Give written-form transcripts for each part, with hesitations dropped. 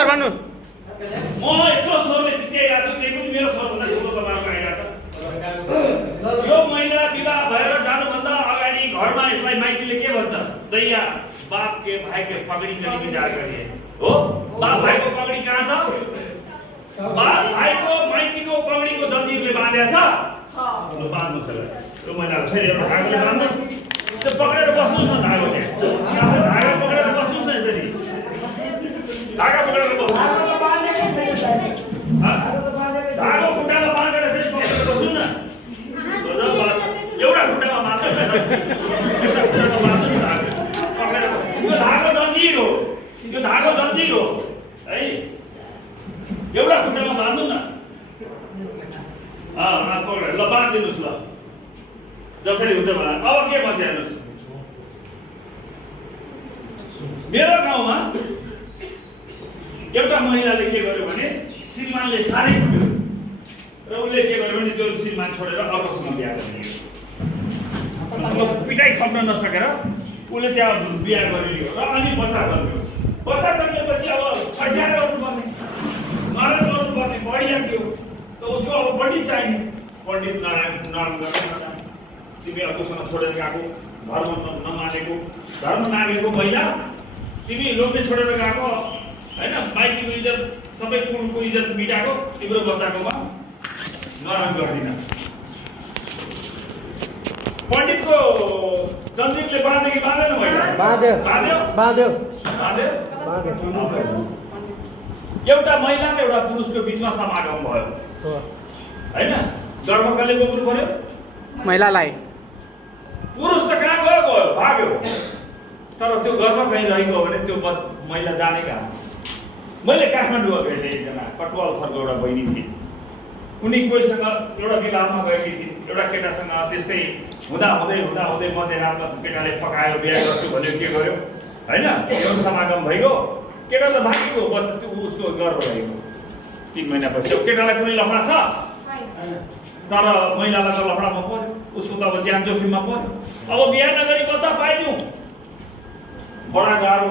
sir भन्नु म यत्रो स्वरले चिच्याइरहेको छु त्यही पनि मेरो स्वरभन्दा ठुलो तपाईँको आइरहेको छ यो महिला विवाह भएर जानुभन्दा अगाडि घरमा यसलाई माइतीले के भन्छ दैया बाप के भाइ के पगडी गरी विचार गरिए हो बाप भाइको पगडी कहाँ छ बाप भाइको माइतीको पगडीको जन्जिरले बाँधेको छ ल बाँध्नु छ यो महिलाले फेरि एउटा धागोले बाँध्नुहोस् त्यो पक्रेर बस्नुहोस् न धागो त्यहाँ धागा पक्रेर बस्नुहोस् न यसरी धागा पक्रेर बस्नुहोस् धागो खुट्टामा बाँधेर फेरि पक्रेर बस्नु न एउटा खुट्टामा मात्र एउटा खुट्टामा मात्र धागो पक्रेर यो धागो जन्जिर हो यो धागो जन्जिर हो है एउटा खुट्टामा बाँध्नु न पक्रेर ल बाँधिदिनुहोस् ल जसरी हुन्छ मलाई अब के भन्छ हेर्नुहोस् मेरो गाउँमा एउटा महिलाले के गर्यो भने श्रीमानले साह्रै कुट्यो र उसले के गर्यो भने त्यो श्रीमान छोडेर अर्कोसँग बिहा गरिदियो पिटाइ खप्न नसकेर उसले त्यहाँ बिहा गरिदियो र अनि बच्चा जन्मेपछि अब छड्याएर गर्नुपर्ने मरण गर्नुपर्ने बढिया थियो त उसको अब पण्डित चाहिने पण्डित नारायण तिमी अर्कोसँग छोडेर गएको धर्म नमानेको धर्म नागेको महिला तिमी लोग्ने छोडेर गएको होइन माइतीको इज्जत सबै कुलको इज्जत मिटाएको तिम्रो बच्चाकोमा नराम गर्दिन पण्डितको जन्जिरले बाँधे कि बाँधेन महिला बाँध्यो एउटा महिला र एउटा पुरुषको बिचमा समागम भयो होइन गर्भ कसले बोक्नु पर्यो महिलालाई पुरुष त कहाँ गयो भाग्यो तर त्यो गर्भ कहीँ रहेको भने त्यो महिला जाने कहाँ मैले काठमाडौँ भेटेँ एकजना कटुवाल थरको एउटा बहिनी थिए उनी कोहीसँग एउटा विवाहमा गएकी थिइन् एउटा केटासँग त्यस्तै हुँदै मध्यरातमा केटाले पकायो बिहा गर्छु भन्यो के गर्यो होइन यौन समागम भइगयो केटा त भागेको बच्चा त्यो उसको गर्भ रहेको 3 महिनापछि केटालाई कुनै लफडा छ तर महिलालाई त लफडामा पर्यो उसको त अब ज्यान जोखिममा पर्यो अब बिहा नगरी बच्चा पाइदिउँ बडा गाह्रो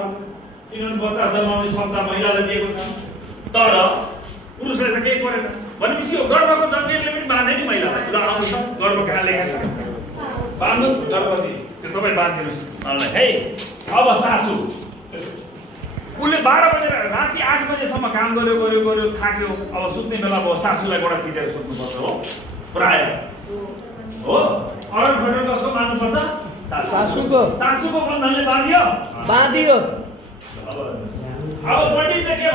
किनभने बच्चा जन्माउने क्षमता महिलालाई दिएको छ तर पुरुषलाई त केही परेन भनेपछि यो गर्भको जन्जिरले पनि बाँधे नि महिलालाई ल आउनुहोस् गर्भ कहाँ लेखेको छ बाँध्नुहोस् गर्भवती त्यो सबै बाँधिदिनुहोस् मलाई है अब सासू उसले 12 बजे राति 8 बजेसम्म काम गर्यो थाक्यो अब सुत्ने बेला भयो सासूलाई गोडा थिचेर सुत्नुपर्छ हो प्राय हो अरन फटन कसो मान्नुपर्छ सासूको बन्धनले बाँधियो अब पण्डितले के